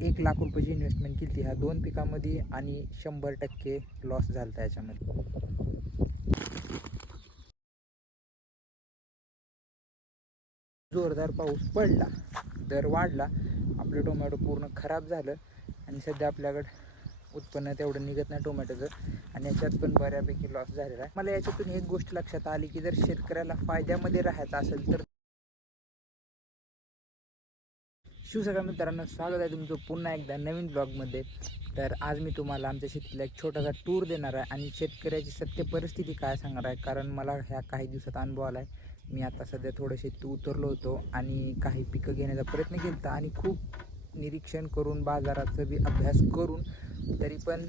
एक लाख रुपयाची इन्व्हेस्टमेंट केली ह्या दोन पिकामध्ये आणि शंभर टक्के लॉस झाला होता याच्यामध्ये. जोरदार पाऊस पडला दर वाढला आपलं टोमॅटो पूर्ण खराब झालं आणि सध्या आपल्याकडं उत्पन्न तेवढं निघत नाही टोमॅटोचं आणि याच्यात पण बऱ्यापैकी लॉस झालेला आहे. मला याच्यातून एक गोष्ट लक्षात आली की जर शेतकऱ्याला फायद्यामध्ये राहायचं असेल तर शिवसकाळ मित्रांनो स्वागत आहे तुमचं पुन्हा एकदा नवीन ब्लॉगमध्ये तर आज मी तुम्हाला आमच्या शेतीला एक छोटासा टूर देणार आहे आणि शेतकऱ्याची सत्य परिस्थिती काय सांगणार आहे? कारण मला ह्या काही दिवसात अनुभव आला आहे मी आता सध्या थोडं शेती उतरलो होतो आणि काही पिकं घेण्याचा प्रयत्न केला होता आणि खूप निरीक्षण करून बाजाराचं बी अभ्यास करून तरी पण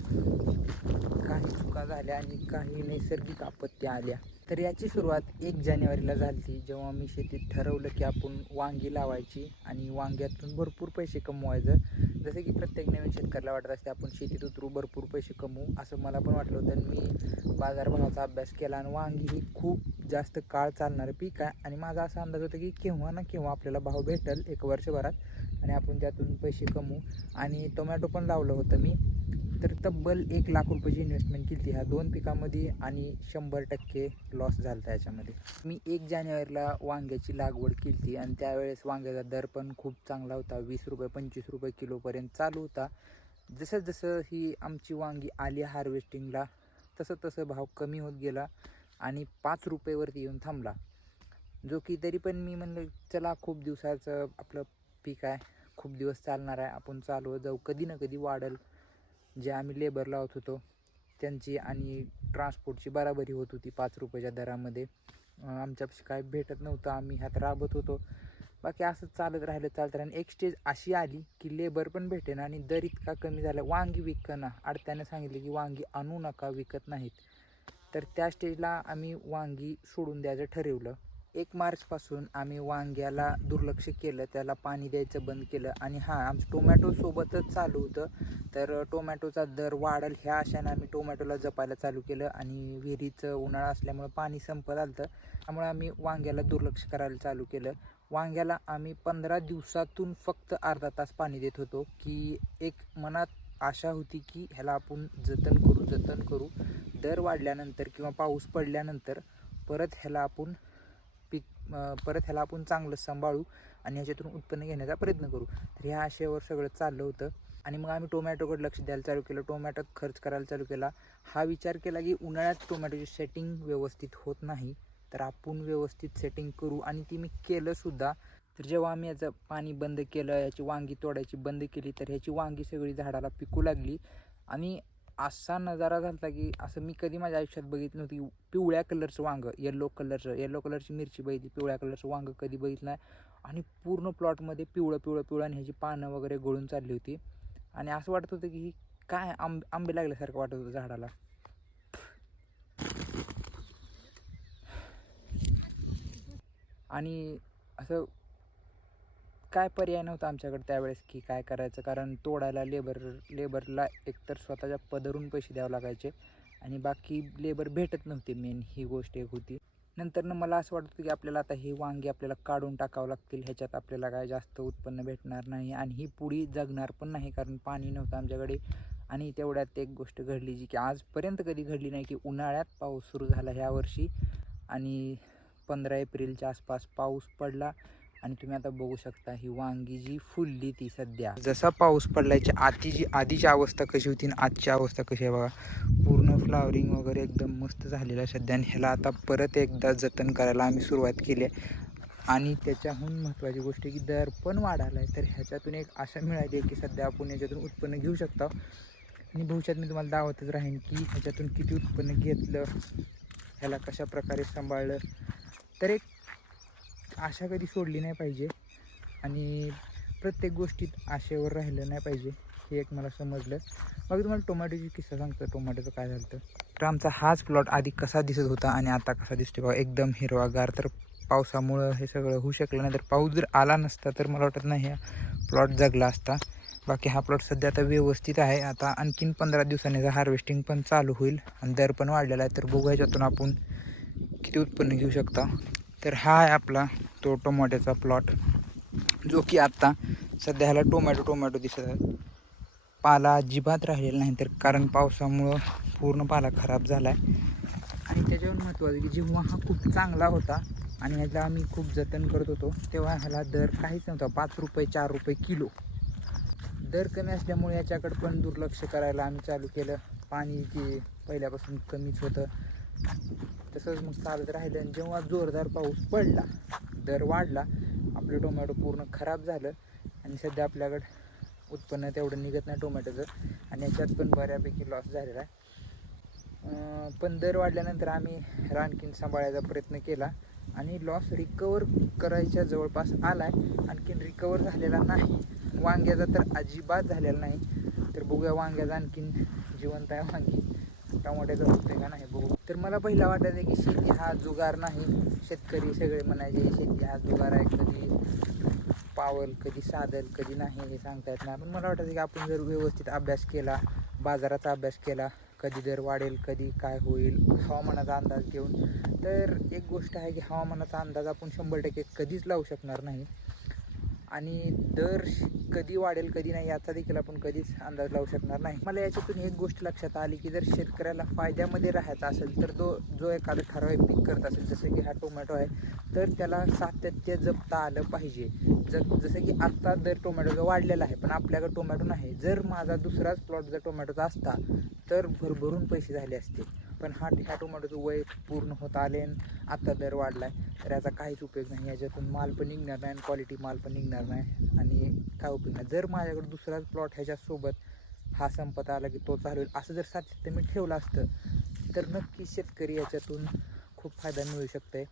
काही चुका झाल्या आणि काही नैसर्गिक आपत्त्या आल्या. तर याची सुरुवात एक जानेवारीला झाली जेव्हा मी शेतीत ठरवलं की आपण वांगी लावायची आणि वांग्यातून भरपूर पैसे कमवायचं. जसं की प्रत्येक नवीन शेतकऱ्याला वाटत असते आपण शेतीत उतरू भरपूर पैसे कमवू असं मला पण वाटलं होतं. मी बाजारभावाचा अभ्यास केला आणि वांगी ही खूप जास्त काळ चालणारं पीक आहे. आणि माझा असा अंदाज होता की केव्हा ना केव्हा आपल्याला भाव भेटेल एक वर्षभरात. आणि आपण त्यातून पैसे कमवू. आणि टोमॅटो पण लावलं होतं मी. तर तब्बल एक लाख रुपयाची इन्व्हेस्टमेंट केली ह्या दोन पिकामध्ये आणि शंभर टक्के लॉस झाला होता याच्यामध्ये. मी एक जानेवारीला वांग्याची लागवड केली आणि त्यावेळेस वांग्याचा दर पण खूप चांगला होता. वीस रुपये पंचवीस रुपये किलोपर्यंत चालू होता. जसं जसं ही आमची वांगी आली हार्वेस्टिंगला तसं तसं भाव कमी होत गेला आणि पाच रुपयेवरती येऊन थांबला. जो की तरी पण मी म्हणलं चला खूप दिवसाचं आपलं पीक आहे. खूप दिवस चालणार आहे. आपण चालू जाऊ. कधी ना कधी वाढल. जे आम्ही लेबर लावत होतो त्यांची आणि ट्रान्सपोर्टची बराबरी होत होती पाच रुपयाच्या दरामध्ये. आमच्यापाशी काय भेटत नव्हतं. आम्ही ह्यात राबत होतो. बाकी असंच चालत राहिलं चालत राहिलं. एक स्टेज अशी आली की लेबर पण भेटेना आणि दर इतका कमी झाला. वांगी विकना आडत्यानं सांगितले की वांगी आणू नका विकत नाहीत. तर त्या स्टेजला आम्ही वांगी सोडून द्यायचं ठरवलं. एक मार्चपासून आम्ही वांग्याला दुर्लक्ष केलं त्याला पाणी द्यायचं बंद केलं आणि हां आमचं टोमॅटोसोबतच चालू होतं. तर टोमॅटोचा दर वाढेल ह्या आशाने आम्ही टोमॅटोला जपायला चालू केलं आणि विहिरीचं उन्हाळा असल्यामुळं पाणी संपत आलं होतं त्यामुळे आम्ही वांग्याला दुर्लक्ष करायला चालू केलं. वांग्याला आम्ही पंधरा दिवसातून फक्त अर्धा तास पाणी देत होतो की एक मनात आशा होती की ह्याला आपण जतन करू जतन करू. दर वाढल्यानंतर किंवा पाऊस पडल्यानंतर परत ह्याला आपण परत ह्याला आपण चांगलं सांभाळू आणि ह्याच्यातून उत्पन्न घेण्याचा प्रयत्न करू. तर ह्या आशयावर सगळं चाललं होतं. आणि मग आम्ही टोमॅटोकडे लक्ष द्यायला चालू केलं. टोमॅटो खर्च करायला चालू केला. हा विचार केला की उन्हाळ्यात टोमॅटोची सेटिंग व्यवस्थित होत नाही तर आपण व्यवस्थित सेटिंग करू. आणि ती मी केलं सुद्धा. तर जेव्हा आम्ही याचं पाणी बंद केलं याची वांगी तोडायची बंद केली तर ह्याची वांगी सगळी झाडाला पिकू लागली. आणि असा नजारा झाला की असं मी कधी माझ्या आयुष्यात बघितलं नव्हती. पिवळ्या कलरचं वांगं येल्लो कलरचं येल्लो कलरची मिरची बघितली पिवळ्या कलरचं वांगं कधी बघितलं नाही. आणि पूर्ण प्लॉटमध्ये पिवळं पिवळं पिवळं आणि ह्याची पानं वगैरे गळून चालली होती. आणि असं वाटत होतं की ही काय आंब आंबे लागल्यासारखं वाटत होतं झाडाला. आणि असं काय पर्याय नव्हता आमच्याकडे त्यावेळेस की काय करायचं? कारण तोडायला लेबर लेबरला एकतर स्वतःच्या पदरून पैसे द्यावे लागायचे आणि बाकी लेबर भेटत नव्हते मेन ही गोष्ट एक होती. नंतरनं मला असं वाटत होतं की आपल्याला आता ही वांगी आपल्याला काढून टाकावं लागतील ह्याच्यात आपल्याला काय जास्त उत्पन्न भेटणार नाही आणि ही पुढी जगणार पण नाही कारण पाणी नव्हतं आमच्याकडे. आणि तेवढ्यात एक गोष्ट घडली जी की आजपर्यंत कधी घडली नाही की उन्हाळ्यात पाऊस सुरू झाला ह्या वर्षी आणि पंधरा एप्रिलच्या आसपास पाऊस पडला. आणि तुम्ही आता बघू शकता ही वांगी जी फुलली ती सध्या. जसा पाऊस पडल्याची आधी जी आधीची अवस्था कशी होती आणि आजची अवस्था कशी आहे बघा. पूर्ण फ्लावरिंग वगैरे एकदम मस्त झालेलं आहे सध्या आणि ह्याला आता परत एकदा जतन करायला आम्ही सुरुवात केली आहे. आणि त्याच्याहून महत्त्वाची गोष्ट की दर पण वाढायला आहे तर ह्याच्यातून एक आशा मिळाली आहे की सध्या आपण याच्यातून उत्पन्न घेऊ शकतो. आणि भविष्यात मी तुम्हाला दावतच राहीन की ह्याच्यातून किती उत्पन्न घेतलं ह्याला कशा प्रकारे सांभाळलं. तर एक आशा कधी सोडली नाही पाहिजे. आणि प्रत्येक गोष्टीत आशेवर राहिलं नाही पाहिजे हे एक मला समजलं. मग तुम्हाला टोमॅटोची किस्सा सांगतो टोमॅटोचं काय झालं तर आमचा हाच प्लॉट आधी कसा दिसत होता आणि आता कसा दिसतो बघा एकदम हिरवागार. तर पावसामुळं हे सगळं होऊ शकलं नाही. तर पाऊस जर आला नसता तर मला वाटत नाही हा प्लॉट जगला असता. बाकी हा प्लॉट सध्या आता व्यवस्थित आहे. आता आणखीन पंधरा दिवसांनी हार्वेस्टिंग पण चालू होईल आणि दर पण वाढलेला आहे तर बघू आपण किती उत्पन्न घेऊ शकता. तर हा आहे आपला तो टोमॅटोचा प्लॉट जो की आत्ता सध्या ह्याला टोमॅटो टोमॅटो दिसत आहे. पाला अजिबात राहिलेला नाही तर कारण पावसामुळं पूर्ण पाला खराब झाला आहे आणि त्याच्यावर महत्त्वाचं की जेव्हा हा खूप चांगला होता आणि ह्याला आम्ही खूप जतन करत होतो तेव्हा ह्याला दर काहीच नव्हता पाच रुपये चार रुपये किलो. दर कमी असल्यामुळे याच्याकडे पण दुर्लक्ष करायला आम्ही चालू केलं. पाणी की पहिल्यापासून कमीच होतं. तसंच मग चालत राहिलं आणि जेव्हा जोरदार पाऊस पडला दर वाढला आपलं टोमॅटो पूर्ण खराब झालं आणि सध्या आपल्याकडं उत्पन्न तेवढं निघत नाही टोमॅटोचं आणि याच्यात पण बऱ्यापैकी लॉस झालेला आहे. पण दर वाढल्यानंतर आम्ही रानकीन सांभाळायचा प्रयत्न केला आणि लॉस रिकवर करायच्या जवळपास आला आहे आणखीन रिकवर झालेला नाही. वांग्याचा तर अजिबात झालेला नाही. तर बघूया वांग्याचा आणखीन जिवंत आहे वांगी. टमाट्याचं होतंय का नाही बघू. तर मला पहिला वाटायचं की शेती हा जुगार नाही. शेतकरी सगळे म्हणायचे शेती हा जुगार आहे कधी पावल कधी साधल कधी नाही हे सांगता येत नाही. पण मला वाटायचं की आपण जर व्यवस्थित अभ्यास केला बाजाराचा अभ्यास केला कधी दर वाढेल कधी काय होईल हवामानाचा अंदाज घेऊन तर एक गोष्ट आहे की हवामानाचा अंदाज आपण शंभर टक्के कधीच लावू शकणार नाही. आणि दर श- कधी वाढेल कधी नाही याचा देखील आपण कधीच अंदाज लावू शकणार नाही. मला याच्यातून एक गोष्ट लक्षात आली की जर शेतकऱ्याला फायद्यामध्ये राहायचा असेल तर तो जो एखादं ठराविक पीक करत असेल जसं की हा टोमॅटो आहे तर त्याला सातत्य जपता आलं पाहिजे. ज जसं की आत्ता दर टोमॅटोचा वाढलेला आहे पण आपल्याकडे टोमॅटो नाही. जर माझा दुसराच प्लॉट जर टोमॅटोचा असता तर भरभरून पैसे झाले असते. पण हा ह्या टोमॅटोचं वय पूर्ण होत आले आत्ता दर वाढला आहे तर याचा काहीच उपयोग नाही. याच्यातून माल पण निघणार नाही आणि क्वालिटी माल पण निघणार नाही. आणि काय उपयोग नाही. जर माझ्याकडे दुसराच प्लॉट ह्याच्यासोबत हा संपत आला की तो चालू असं जर सातत्य मी ठेवलं असतं तर नक्की शेतकरी याच्यातून खूप फायदा मिळू शकते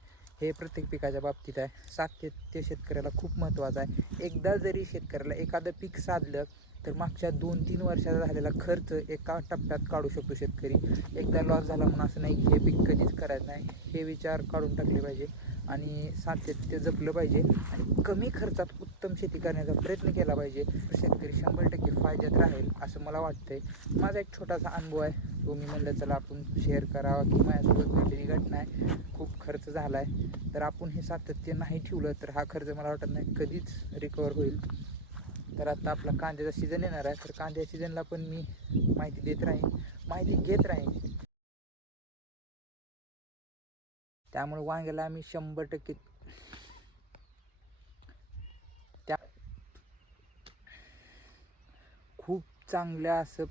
हे प्रत्येक पिकाच्या बाबतीत आहे. सातत्य शेतकऱ्याला खूप महत्त्वाचं आहे. एकदा जरी शेतकऱ्याला एखादं पीक साधलं तर मागच्या दोन तीन वर्षाचा झालेला खर्च एका टप्प्यात काढू शकतो शेतकरी. एकदा लॉस झाला म्हणून असं नाही की हे पीक कधीच करायचं नाही. हे विचार काढून टाकले पाहिजे. आणि सातत्य जपलं पाहिजे आणि कमी खर्चात उत्तम शेती करण्याचा प्रयत्न केला पाहिजे. शेतकरी शंभर टक्के फायद्यात राहील असं मला वाटतंय. माझा एक छोटासा अनुभव आहे. तो मी म्हणलं चला आपण शेअर करावा की माझ्यासोबत घडलेली घटना आहे. खूप खर्च झाला आहे तर आपण हे सातत्य नाही ठेवलं तर हा खर्च मला वाटत नाही कधीच रिकवर होईल. तर आता आपला कांद्याचा सीझन येणार आहे. तर कांद्या सीझनला पण मी माहिती देत राहीन. माहिती घेत राहीन. त्यामुळे वांग्याला आम्ही शंभर टक्के त्या खूप चांगल्या असं